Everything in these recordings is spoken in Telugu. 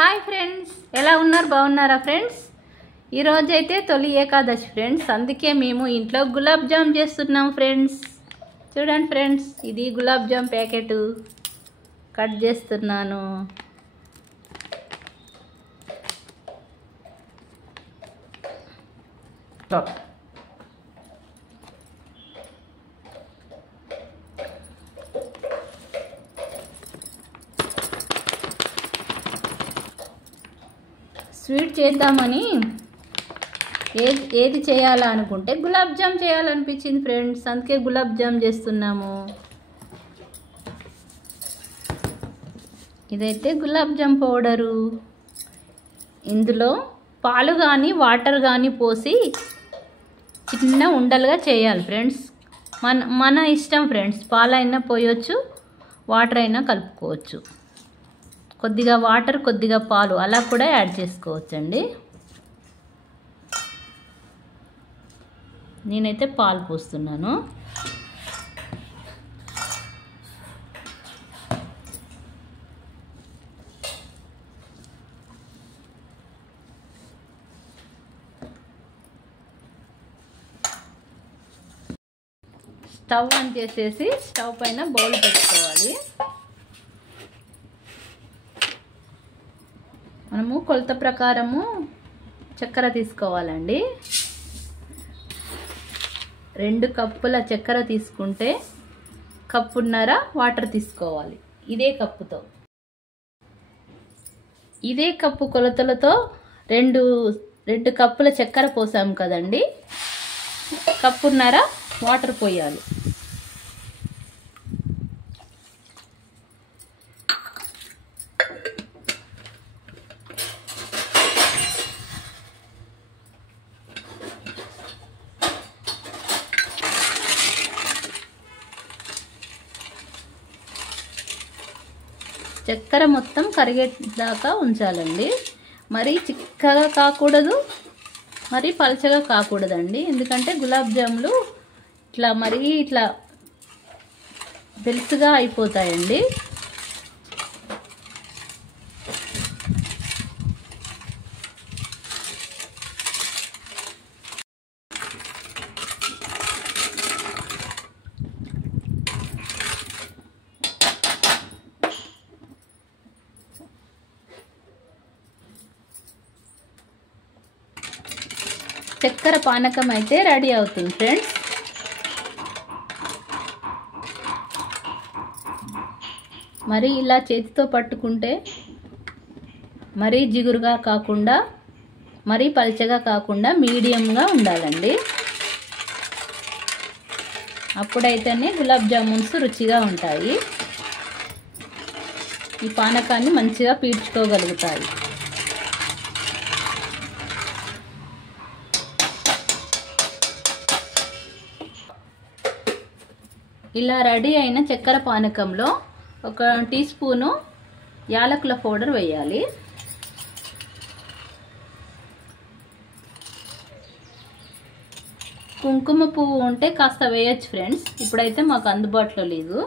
హాయ్ ఫ్రెండ్స్, ఎలా ఉన్నారు? బాగున్నారా ఫ్రెండ్స్? ఈరోజు అయితే తొలి ఏకాదశి ఫ్రెండ్స్, అందుకే మేము ఇంట్లో గులాబ్ జామ్ చేస్తున్నాం ఫ్రెండ్స్. చూడండి ఫ్రెండ్స్, ఇది గులాబ్ జామ్ ప్యాకెట్ కట్ చేస్తున్నాను. స్వీట్ చేద్దామని ఏది చేయాలా అనుకుంటే గులాబ్ జామ్ చేయాలనిపించింది ఫ్రెండ్స్, అందుకే గులాబ్ జామ్ చేస్తున్నాము. ఇదైతే గులాబ్ జామ్ పౌడరు. ఇందులో పాలు కానీ వాటర్ కానీ పోసి చిన్న ఉండలుగా చేయాలి ఫ్రెండ్స్. మన ఇష్టం ఫ్రెండ్స్, పాలైనా పోయొచ్చు, వాటర్ అయినా కలుపుకోవచ్చు. కొద్దిగా వాటర్ కొద్దిగా పాలు అలా కూడా యాడ్ చేసుకోవచ్చండి. నేనైతే పాలు పోస్తున్నాను. స్టవ్ ఆన్ చేసేసి స్టవ్ పైన బౌల్ పెట్టుకోవాలి. మనము కొలత ప్రకారము చక్కెర తీసుకోవాలండి. 2 కప్పుల చక్కెర తీసుకుంటే కప్పున్నర వాటర్ తీసుకోవాలి. ఇదే కప్పు కొలతలతో రెండు కప్పుల చక్కెర పోసాము కదండి, కప్పున్నర వాటర్ పోయాలి. చక్కెర మొత్తం కరిగేదాకా ఉంచాలండి. మరీ చిక్కగా కాకూడదు, మరీ పలచగా కాకూడదండి. ఎందుకంటే గులాబ్ జాములు ఇట్లా తెలుసుగా అయిపోతాయండి. చక్కెర పానకం అయితే రెడీ అవుతుంది ఫ్రెండ్స్. మరి ఇలా చేతితో పట్టుకుంటే మరీ జిగురుగా కాకుండా, మరీ పల్చగా కాకుండా మీడియంగా ఉండాలండి. అప్పుడైతేనే గులాబ్ జామున్స్ రుచిగా ఉంటాయి. ఈ పానకాన్ని మంచిగా పీల్చుకోగలుగుతాయి. ఇలా రెడీ అయిన చక్కెర పానకంలో 1 టీ స్పూను యాలకుల పౌడర్ వేయాలి. కుంకుమ పువ్వు ఉంటే కాస్త వేయచ్చు ఫ్రెండ్స్, ఇప్పుడైతే మాకు అందుబాటులో లేదు.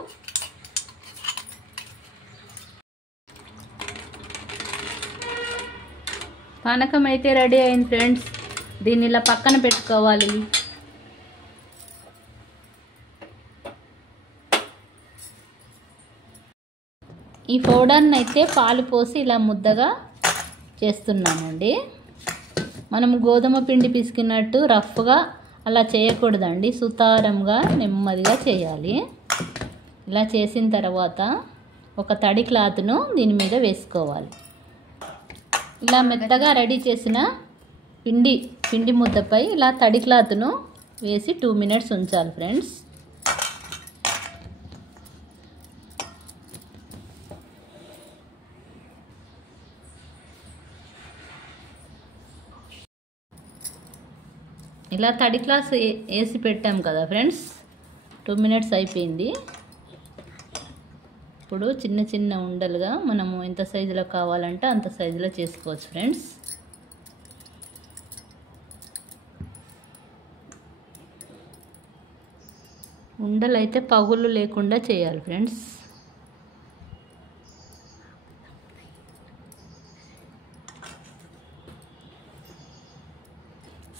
పానకం అయితే రెడీ అయింది ఫ్రెండ్స్. దీన్ని ఇలా పక్కన పెట్టుకోవాలి. ఈ పౌడర్ని అయితే పాలు పోసి ఇలా ముద్దగా చేస్తున్నామండి. మనం గోధుమ పిండి పిసికినట్టు రఫ్గా అలా చేయకూడదండి, సుతారంగా నెమ్మదిగా చేయాలి. ఇలా చేసిన తర్వాత ఒక తడి క్లాత్ను దీని మీద వేసుకోవాలి. ఇలా మెత్తగా రెడీ చేసిన పిండి ముద్దపై ఇలా తడి క్లాత్ను వేసి 2 మినిట్స్ ఉంచాలి ఫ్రెండ్స్. ఇలా తడి క్లాత్ వేసి పెట్టాం కదా ఫ్రెండ్స్, 2 మినిట్స్ అయిపోయింది. ఇప్పుడు చిన్న చిన్న ఉండలుగా మనము ఎంత సైజులో కావాలంటే అంత సైజులో చేసుకోవచ్చు ఫ్రెండ్స్. ఉండలు అయితే పగుళ్ళు లేకుండా చేయాలి ఫ్రెండ్స్.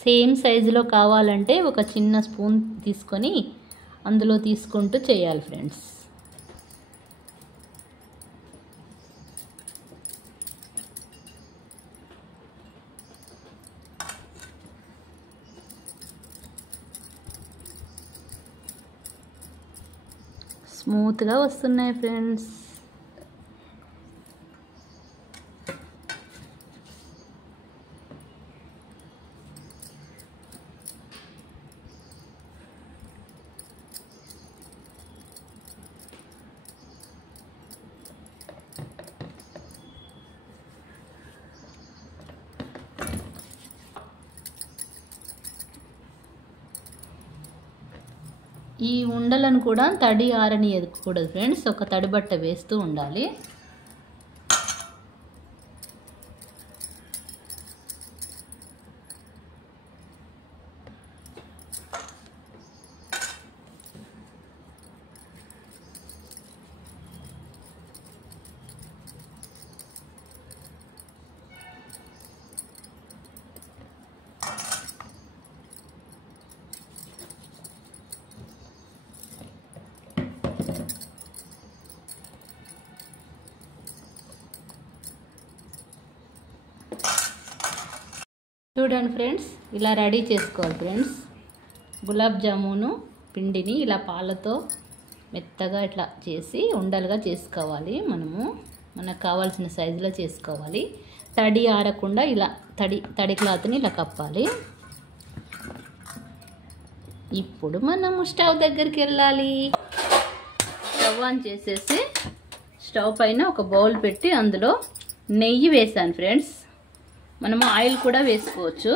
సేమ్ సైజులో కావాలంటే ఒక చిన్న స్పూన్ తీసుకొని అందులో తీసుకుంటూ చేయాలి ఫ్రెండ్స్. స్మూత్గా వస్తున్నాయి ఫ్రెండ్స్. ఈ ఉండలను కూడా తడి ఆరనియకూడదు ఫ్రెండ్స్, ఒక తడి బట్ట వేస్తూ ఉండాలి. చూడండి ఫ్రెండ్స్, ఇలా రెడీ చేసుకోవాలి ఫ్రెండ్స్. గులాబ్ జామును పిండిని ఇలా పాలతో మెత్తగా ఇట్లా చేసి ఉండలుగా చేసుకోవాలి. మనకు కావాల్సిన సైజులో చేసుకోవాలి. తడి ఆరకుండా ఇలా తడి క్లాత్ని ఇలా కప్పాలి. ఇప్పుడు మనము స్టవ్ దగ్గరికి వెళ్ళాలి. స్టవ్ ఆన్ చేసేసి స్టవ్ పైన ఒక బౌల్ పెట్టి అందులో నెయ్యి వేసాను ఫ్రెండ్స్. మనము ఆయిల్ కూడా వేసుకోవచ్చు.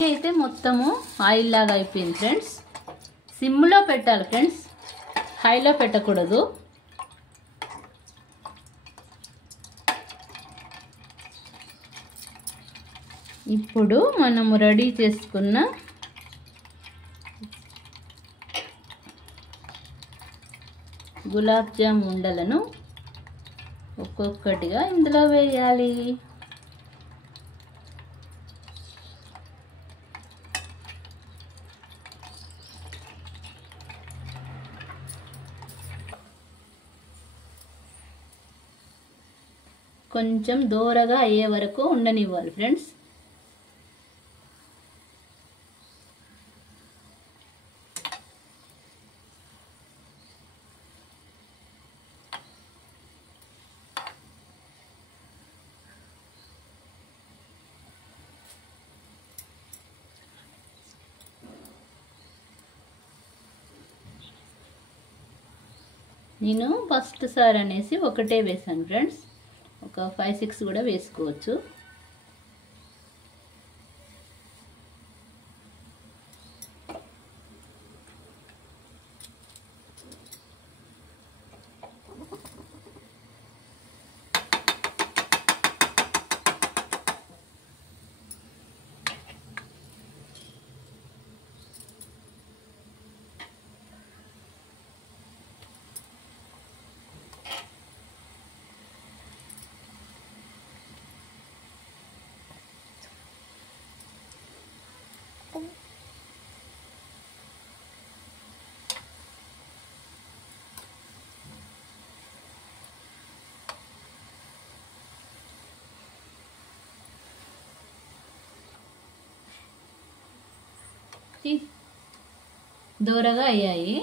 అయితే మొత్తము ఆయిల్ లాగా అయిపోయింది ఫ్రెండ్స్. సిమ్లో పెట్టాలి ఫ్రెండ్స్, హైలో పెట్టకూడదు. ఇప్పుడు మనము రెడీ చేసుకున్న గులాబ్ జామ్ ఉండలను ఒక్కొక్కటిగా ఇందులో వేయాలి. కొంచెం దూరగా అయ్యే వరకు ఉండనివ్వాలి ఫ్రెండ్స్. నేను ఫస్ట్ సారి అనేసి ఒకటే వేసాను ఫ్రెండ్స్, ఒక 5-6 కూడా వేసుకోవచ్చు. దూరగా అయ్యాయి,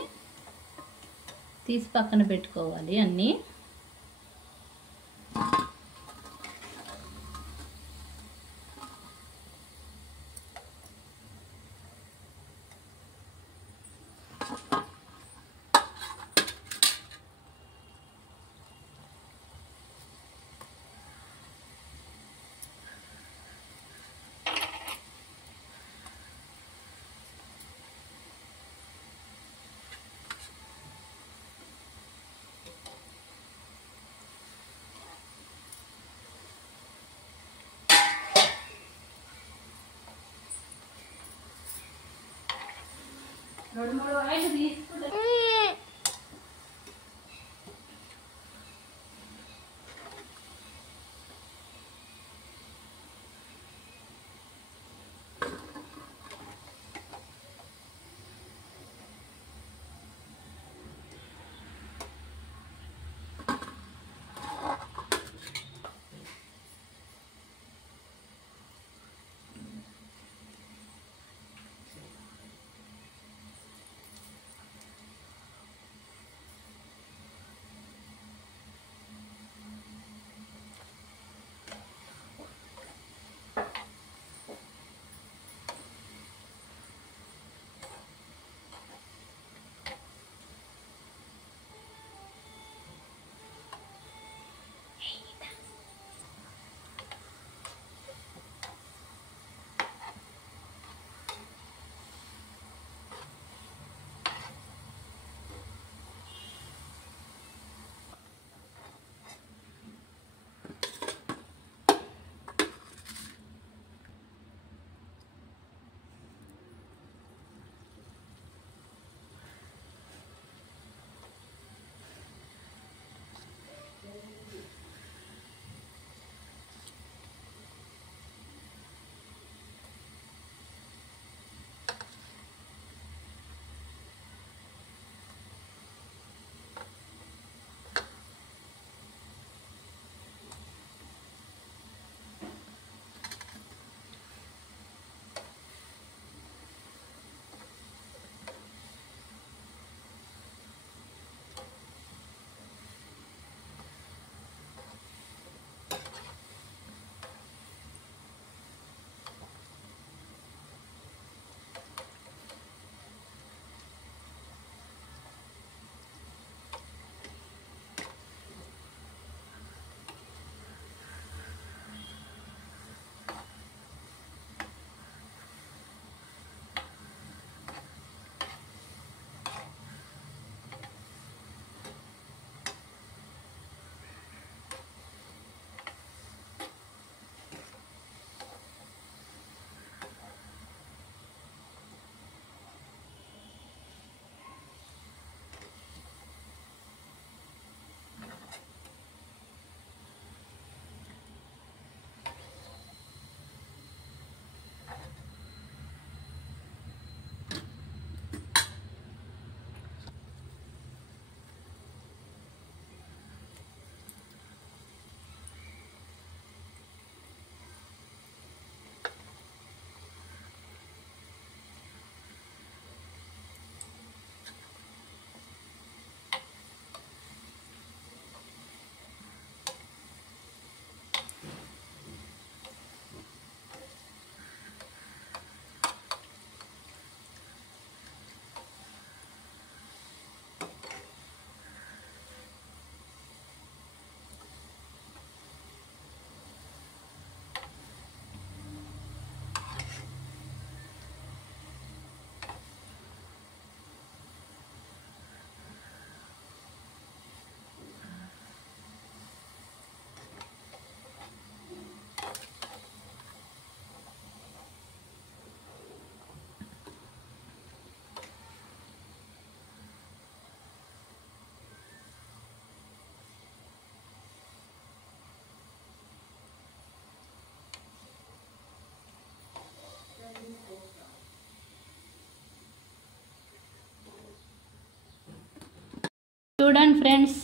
తీసి పక్కన పెట్టుకోవాలి అన్నీ. 2-3 ఆయిల్ తీసుకుంటే చూడండి ఫ్రెండ్స్,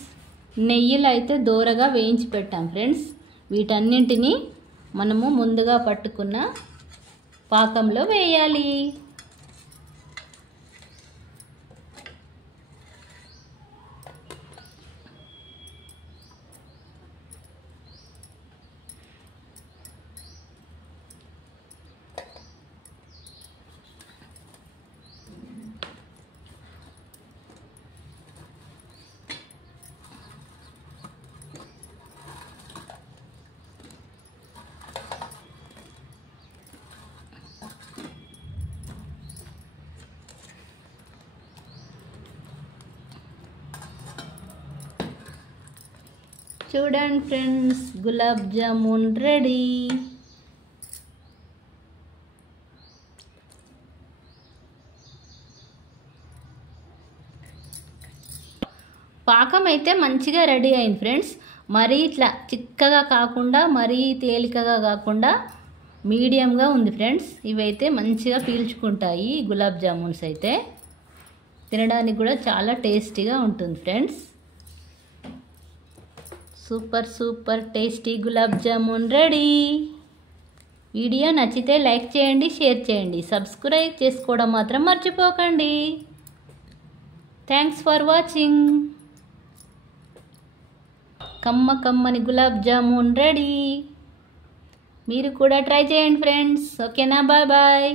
నెయ్యిలో అయితే దోరగా వేయించి పెట్టాం ఫ్రెండ్స్. వీటన్నింటినీ మనము ముందుగా పట్టుకున్న పాకంలో వేయాలి. చూడండి ఫ్రెండ్స్, గులాబ్ జామున్ రెడీ. పాకం అయితే మంచిగా రెడీ అయింది ఫ్రెండ్స్. మరీ ఇట్లా చిక్కగా కాకుండా మరీ తేలికగా కాకుండా మీడియంగా ఉంది ఫ్రెండ్స్. ఇవైతే మంచిగా పీల్చుకుంటాయి గులాబ్ జామున్స్ అయితే. తినడానికి కూడా చాలా టేస్టీగా ఉంటుంది friends. Super super tasty gulab jamun ready. Video నచ్చితే లైక్ చేయండి, షేర్ చేయండి, సబ్స్క్రైబ్ చేసుకోవడం మాత్రం మర్చిపోకండి. Thanks for watching. కమ్మని గులాబ్ జామున్ రెడీ. మీరు కూడా ట్రై చేయండి ఫ్రెండ్స్. ఓకేనా? Bye bye.